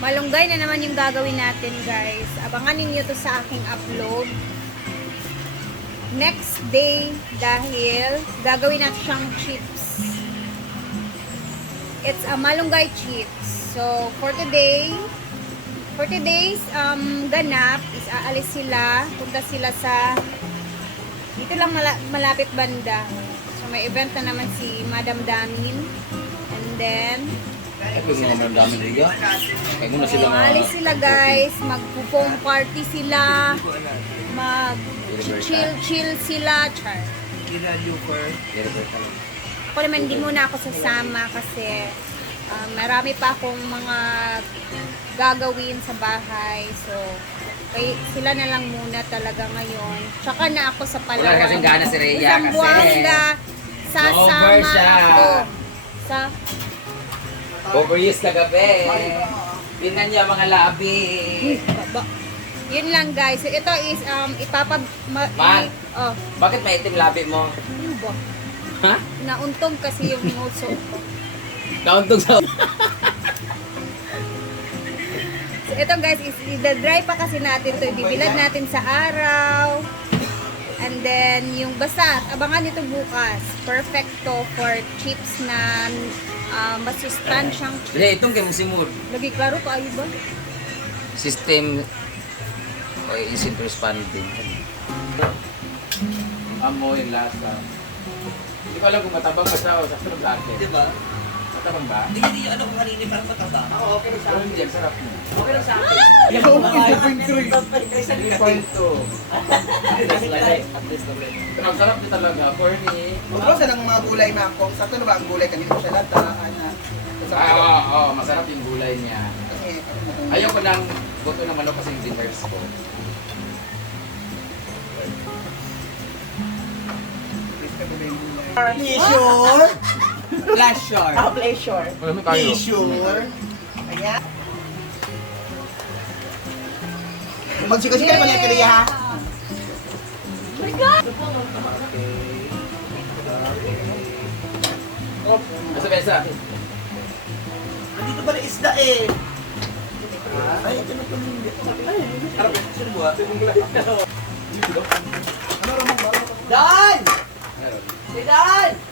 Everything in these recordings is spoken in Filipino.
Malunggay na naman yung gagawin natin, guys. Abangan ninyo to sa aking upload. Next day, dahil gagawin natin siyang chips. It's a malunggay chips. So, for today, for today's um, ganap, is aalis sila. Punta sila sa dito lang mala- malapit banda. So, may event na naman si Madam Damin. And then, Ay, pag mga maramdamin riga. Kaya muna sila nga. alis sila guys, mag-foam party sila, mag chill chill sila, char. Ako naman hindi muna ako sasama kasi ah, marami pa akong mga gagawin sa bahay. So, kay, sila na lang muna talaga ngayon. Tsaka na ako sa Palawan. Wala kasing gana si Rhea Isang buwanga, sasama ako. Sa Overuse na gabi. Tingnan niya mga labi. Yun lang guys. So, ito is um ipapa ma- Man. oh, Bakit may itim labi mo? ano ba? Ha? Nauntog kasi yung nguso ko. Nauntog sa... So, ito guys is i-dry pa kasi natin to. Ibibilad natin sa araw. And then, yung basa, abangan nito bukas. Perfecto for chips na um, masustansyang. Dili, itong kay simod. Lagi klaro ka, ayo ba? System o instant responding. Amoy, lasa. Hindi ko alam kung matabang ba siya o sakto ng. Di ba? Matabang ba? Hindi, hindi, ano ko kanina parang mataba. Oo, okay lang Pero hindi, ang sarap mo. Okay lang sa akin. Yan Yung ang mga At least na. Pero ang sarap niya talaga. For me, Bro, sa ng mga gulay na ako, sakto na ba ang gulay kanina siya lata, ana. ah, oo, oo, masarap yung gulay niya. Ayoko lang buto ng manok kasi yung dinners ko. Pleasure. Pleasure. Ah, pleasure. Wala mo Pleasure. Ayan. Magsika-sika pa niya kaya ha. Asa besa? Nandito pala isda eh. Ay, ito na pala hindi. Ay, harap yun. Sino mo ah? Dan! Si Dan! Si Dan!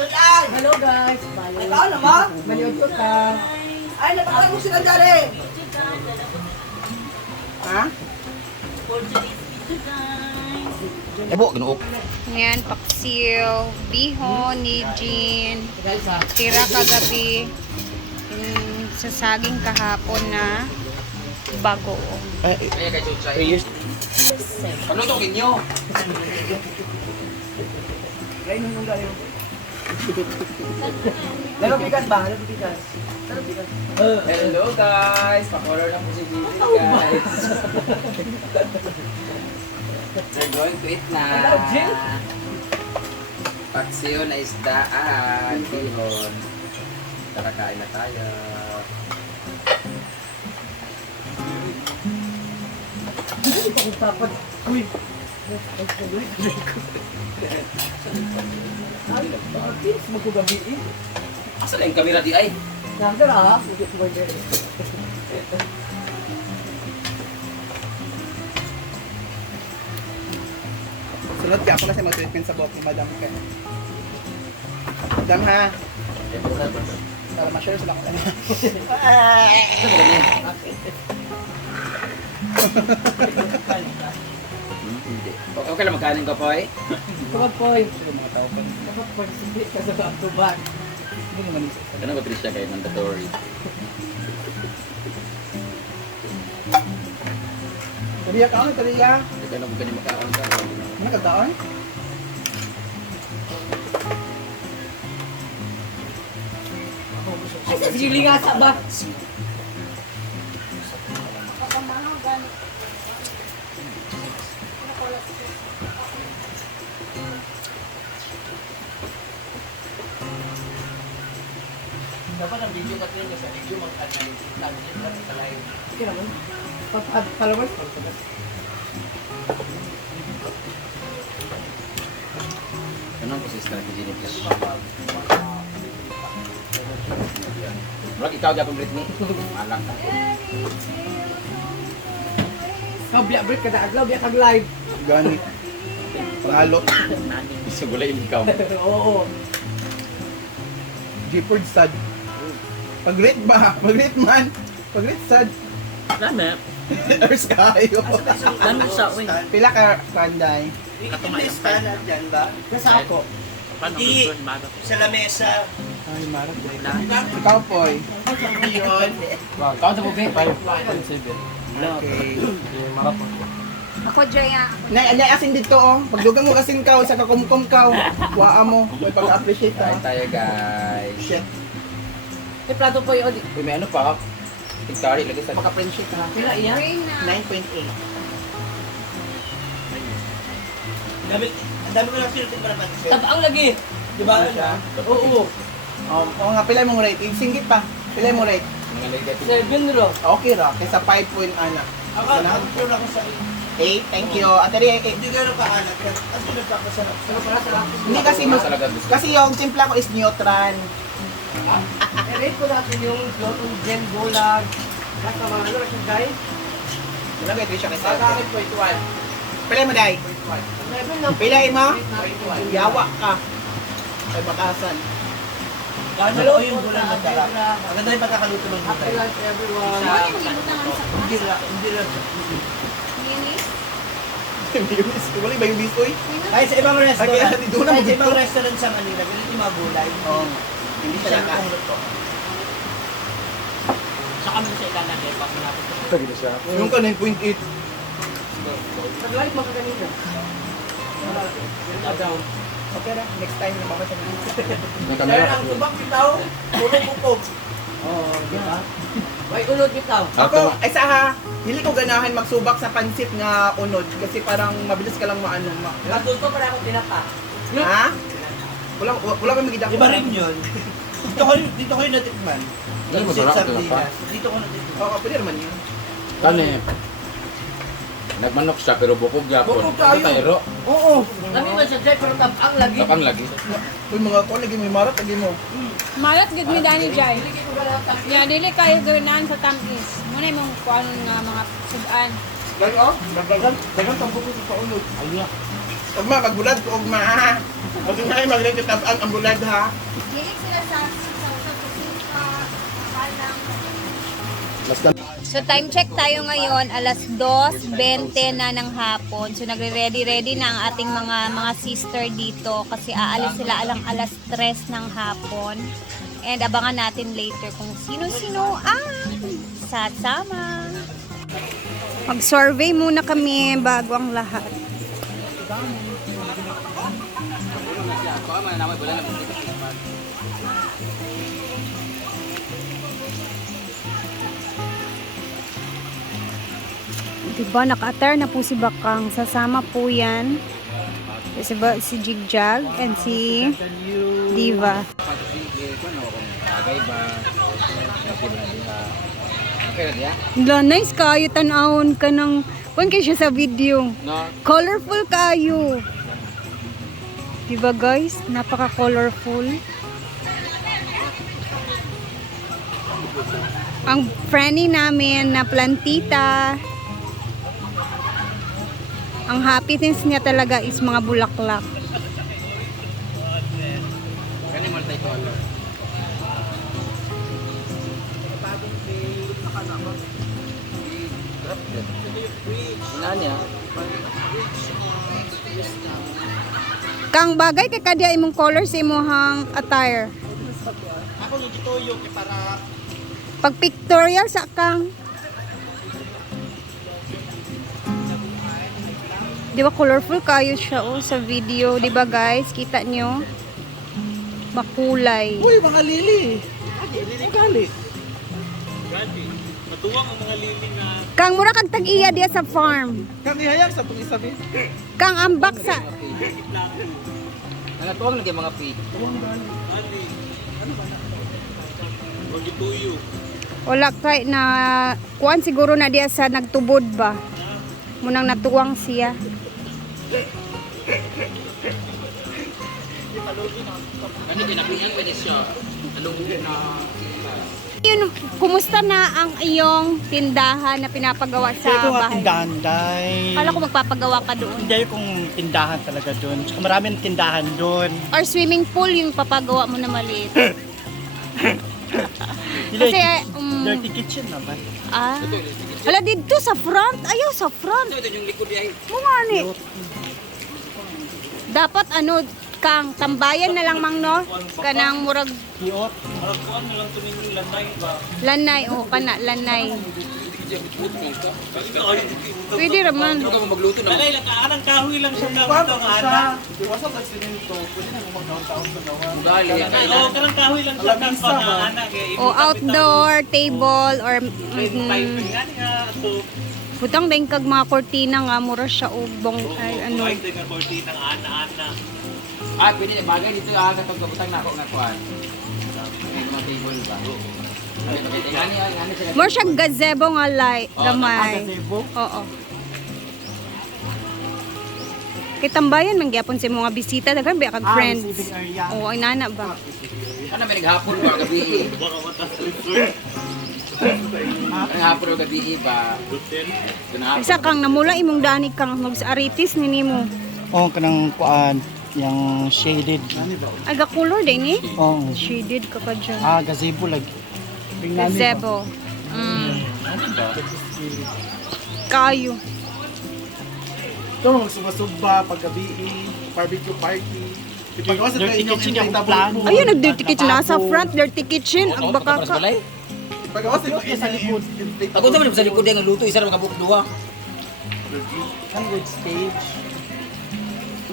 Hello guys, Ikaw naman? Ko ka. Ay, napakala mo sila dari. Ha? Ebo, ginuok. Ngayon, paksiw, bihon ni Jean. Tira kagabi. Yung sa saging kahapon na bago. Ay, kay Chuchay. Ano to kinyo? Lalo bigas ba? Lalo bigas. Lalo bigas. Hello guys! Pa-color na po si Gigi guys. We're going to eat na. Paksiyo na isdaan. Bihon. Tara kain na tayo. Hindi ko tapad. Uy. Ay, bakit? Magkugabi eh. Asa na yung kamera di ay? Nagdara ha? Ugit mo dyan. Sunod ka ako na sa mga treatment sa buhok ni Madam ka. Madam ha. Para ma-share sila kung ano. Hmm, hindi. Okay okay lang magkanin ka po eh? Tawag po eh. Sila mga tao pa. Dapat po, hindi ka sa atuban. Hindi naman isa. Ano ba Trisha kayo mandatory? Kariya ka ano, kariya. Hindi ka na kung ganyan makaon ka. Ano kagdaon? Ay, sa sili nga sa ba? Okay naman. Pa- pa- Followers? Ano ang kasi strategy ni Trisha? Wag ikaw Japon Britney. Alang ka. Ikaw biya break kada adlaw biya kag live. Gani. Pangalot. Isa gulay ikaw. Oo. Jeopard sad. Pag-rate ba? Pag-rate man. Pag-rate sad. Lame. Earth kayo. Lame sa uy. Pila ka kanday? Ikilis ka na dyan ba? Nasa ako. Paano Di- ko mado? Sa lamesa. Ay, marap Ikaw, Poy. Yun. Wow, count sa bubi. 5.7. Okay. Ako, Jaya. Nay, nay asin dito oh. Pagdugang mo asin ka, sa kakumkum ka. Waa mo. May pag-appreciate Kain ka. tayo guys. Shit. May plato po yun. Uy, may ano pa? Tigtari lagi sa Pag-appreciate ha. Pila iya? Reyna. 9.8. Dami, ang dami ko lang sinutin para pansin. Tabaang lagi. Di ba? Oo. Um, oo nga, pilay mong rate. Singgit pa. Pilay mo rate. mga negative. Seven ro. Okay ra. Kaysa 5 point ana. Ako, pure ako sa 8. Thank you. Ate Ria, eh, Hindi gano'n kaanap. Kasi nagpapasarap. Ano para sa lahat? Hindi kasi mas, kasi yung timpla ko is neutral. I-rate ko natin yung Lotong Gem Bulag. Basta mga ano, Rashid Day. Wala kayo siya kasi. Pagkakit po ito ay. Pilay mo, Day. Seven lang. Pilay mo. Yawa ka. Ay bakasan. Gano'n ako yung bulan na sarap. Ang ganda yung pagkakaluto ng Happy gulay. lunch everyone. Ano yung limutan ng sa Hindi lang, hindi lang. Mayonnaise? Wala ba yung bisoy? Kahit sa ibang restaurant, kahit sa ibang restaurant sa Manila, ganun yung mga gulay. Oo. Hindi Siya siya ang naka. pangluto. Sa kami sa ilan na din, pag malapit ko. Yung ka 9.8. Nag-live mga kanina. Agaw. Okay na. Next time na baka siya. May Kaya camera. ang subak bitaw, puro bukog. Oo, di ba? May unod bitaw. Ako, ay sa ha, hindi ko ganahan magsubak sa pansit nga unod kasi parang mabilis ka lang maano. Ma Natuto para ako tinapa. ha? Wala wala kang magida Iba rin yun. Dito ko, dito ko yung natikman. Ano mo, Pansit sarap, sardinas. Dito ko natikman. Oo, pwede naman yun. Kani. Nagmanok siya pero bukog yapon. Bukog kayo. Tayro. Oo. Kami man sa Jai pero tabang lagi. Tapang lagi. Uy, mga ko, lagi may marat, lagi mo. Mayot, gid mi dani, tang. Ya, dili kayo gawinaan sa tamis. Muna yung kuan nga mga sudan. Lagi oh, dagdagan, dagan tampo ko sa unod. Ayun. Ugma, magbulad ko, ugma ha. Huwag nga ay mag-rate tabang ang bulad ha. Dili sila sa sa sa sa halang. Basta So time check tayo ngayon, alas 2.20 na ng hapon. So nagre-ready-ready na ang ating mga mga sister dito kasi aalis sila alang alas 3 ng hapon. And abangan natin later kung sino-sino ang sasama. Mag-survey muna kami bago ang lahat. Diba, naka-attire na po si Bakang. Sasama po yan. Si, ba, si Jigjag and si Diva. La, nice kayo. Tanawon ka ng... Kung kayo siya sa video. No. Colorful kayo. Diba guys? Napaka-colorful. Ang friendly namin na plantita. Ang happiness niya talaga is mga bulaklak. Kani mo Nanya? Kang bagay kay kadya imong color sa imong attire. Ako dito yung para Pag pictorial sa kang Di ba colorful kayo siya oh sa video, di ba guys? Kita nyo? Makulay. Uy, mga lili. Ang gali. Kang mura kag tag-iya diya sa farm. Kami hayag sa pag isabi. Kang ambak sa Nangatuwang lagi mga pi. wala kay na kuan siguro na diya sa nagtubod ba. Munang natuwang siya. Kani kinabiyang pwede siya. Anong na... Yun, kumusta na ang iyong tindahan na pinapagawa sa nga bahay? tindahan dahil... Kala ko magpapagawa ka doon. Hindi kung tindahan talaga doon. Tsaka maraming tindahan doon. Or swimming pool yung papagawa mo na maliit. Kasi, um, dirty kitchen naman. ah, hala dito sa front. Ayaw, sa front. Ito yung likod ay. Mukha ni. Dapat ano, kang tambayan na lang mang no? Kanang murag Kiot. lanay. O, kana, lanay. Pwede raman. Ano ka mo magluto na? Alay, anang kahoy lang siya kahoy ito nga ana. Iwasa sa simento, pwede na mo magkaon-taon sa gawa. Ugali. Oo, kanang kahoy lang siya kahoy nga ana. kaya O outdoor, table, or mm, nga ito. butang din kag mga kortina nga mura siya ubong ay ano. Ay, kortina ng ana-ana. Ah, pwede na bagay dito ah katong kabutang na ako nga. May mga table ba? Ba sila. More siya gazebo nga light, Oh, gamay. Gazebo. Oo. Kitambayan man gyapon sa mga bisita daghan ba kag Ah, friends. area. Oo, ay nana ba? Ano may naghapon ba gabi? Ano hapon o gabi ba? Isa kang namula imong dani kang mag-aritis ni nimo. Oo, kanang kuan. Yung shaded. Aga color din ni. Oo. Shaded ka pa dyan. Ah, gazebo niyo. Gazebo. Mm. Kayo. Ito mga suba-suba, paggabi, barbecue party. Ipagawa sa Dirty inyong kitchen yung inflatable. Ayun, nag-dirty kitchen. Nasa front, dirty kitchen. Ang baka ka. Ipagawa sa inyong sa likod. Ako naman sa likod yung luto isa ra mga duwa. Hundred stage.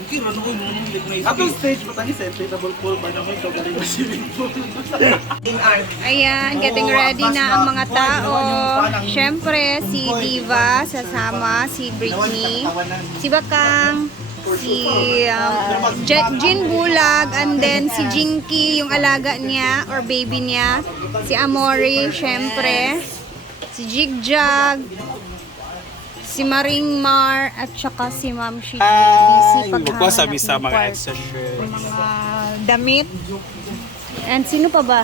Kira na ko yung na Atong stage tani sa inflatable pool ba naman ikaw galing na swimming pool. Ayan, getting ready na ang mga tao. Siyempre, si Diva, sasama, si Britney, si Bakang, si um, Jin Bulag, and then si Jinky, yung alaga niya, or baby niya, si Amori, siyempre, si Jigjag, si Maring Mar, at saka si Ma'am Shi. Busy paghahanap ng part. mga damit. And sino pa ba?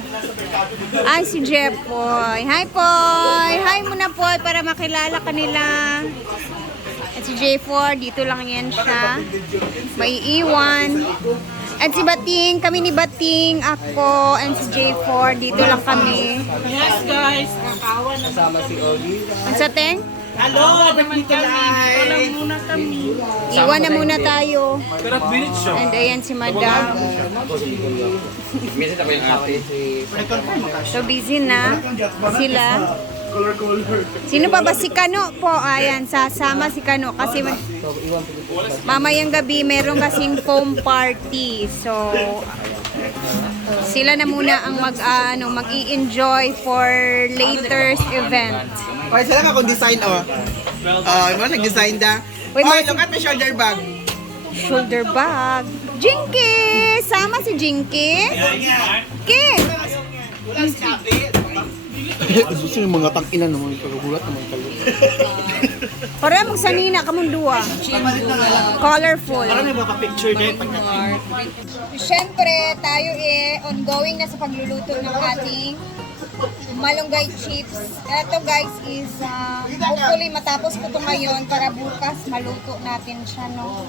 Ay, si Jeff Poy. Hi, Poy! Hi muna, Poy, para makilala ka nila. At si J4, dito lang yan siya. May iwan. At si Bating, kami ni Bating, ako, and si J4, dito lang kami. Yes guys. Kasama si Oli. Ang sa Teng? Hello, kami. Alam muna kami. Iwan na muna tayo. Pero minutes siya. And ayan si Madam. Minsan tayo yung ate. So busy na sila. Sino pa ba si Kano po? Ayan, sasama si Kano kasi ma- mamayang gabi meron kasing foam party. So sila na muna ang mag ah, ano, mag-i-enjoy for later's event. Okay, sila ka kung design oh. Ah, mo nag-design da. Wait, Martin. look at my shoulder bag. Shoulder bag. Jinky! Sama si Jinky. Ki! Gusto yung mga tang-ina naman, kagulat naman kayo. Para mong sanina kamundua. Colorful. Parang may mapapicture din. Pag Siyempre, tayo eh, ongoing na sa pagluluto ng ating malunggay chips. Ito guys is, uh, hopefully matapos ko ito ngayon para bukas maluto natin siya, no?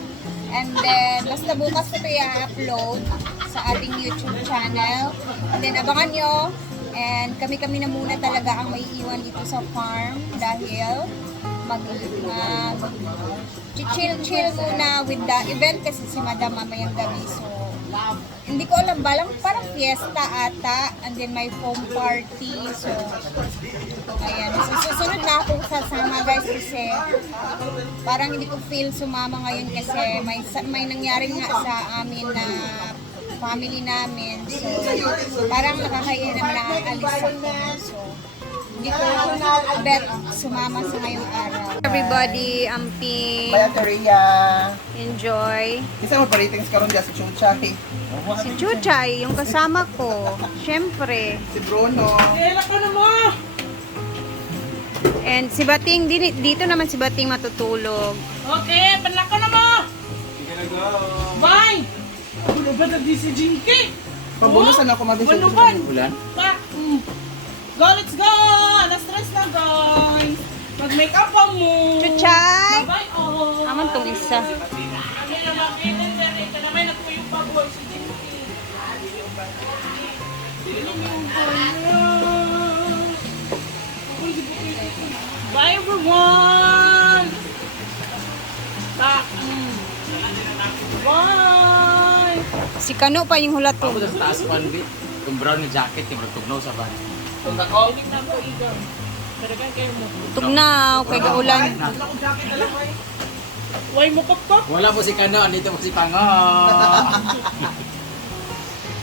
And then, basta bukas ko ito i-upload sa ating YouTube channel. And then, abangan nyo. And kami-kami na muna talaga ang may iwan dito sa farm dahil mag, mag chill-chill muna with the event kasi si Madam mamayang gabi. So, hindi ko alam, balang parang fiesta ata and then may foam party. So, ayan. So, susunod na akong sasama guys kasi parang hindi ko feel sumama ngayon kasi may, may nangyari nga sa amin na family namin. So, parang nakakaya naman nakaalis ako. So, hindi ko bet sumama sa ngayong araw. Everybody, amping, Baya Teria. enjoy. Isa mo pa ratings karon dia sa Chuchay. Si Chuchay, yung kasama ko, syempre. Si Bruno. And si Bating, di- dito naman si Bating matutulog. Okay, panlako na mo! Bye! ba na di si Jinky? Pambonusan ako mabisa. Manuban! Ulan? Pa! Mm. Go, let's go! Stress na, guys! Mag-makeup pa mo! Chuchay! Bye, oh! Aman tong isa. Ano naman, Pinin, Pinin, ito naman, nagpuyong pa, boy, si Jinky. Bye, everyone! Back! Bye! Si Kano pa yung hulat Ako ko. sa taas ang bit. Yung brown na jacket, yung tugnaw sa ba? Kung ako, Balik na ako, Igang. Tugnaw kay gaulan. Why mo kapkap? Wala po si Kano, andito po si Pango.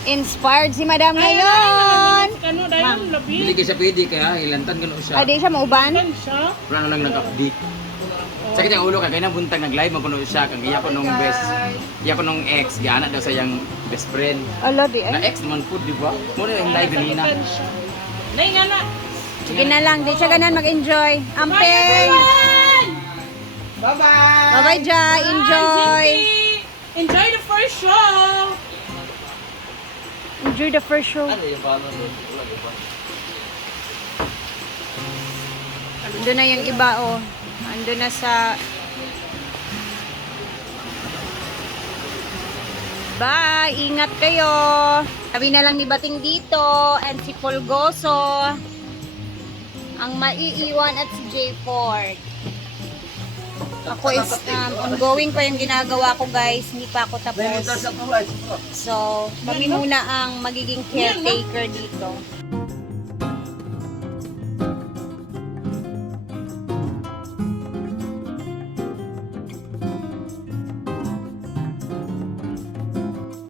Inspired si Madam ngayon. Ano, dahil labi. Dili ka siya pwede kaya ilantan gano'n siya. Adi siya mauban. Siya? Wala na lang nag-update. Sakit yung ulo kay kaya buntag nag-live mo kuno siya kang iya ko nung best. Iya ko nung ex, giana daw sa yang best friend. Ala di Na ay. ex man po, di ba? Mo na yung live nina. Nay nga na. Sige na lang, di siya ganan mag-enjoy. Amping! Bye-bye! Bye-bye, Jai. Enjoy! Enjoy the first show. Enjoy the first show. ano? Ando na yung iba, oh. Ando na sa... Bye! Ingat kayo! Sabi na lang ni Bating dito and si Polgoso ang maiiwan at si J Ford. Ako is um, ongoing pa yung ginagawa ko guys. Hindi pa ako tapos. So, kami muna ang magiging caretaker dito.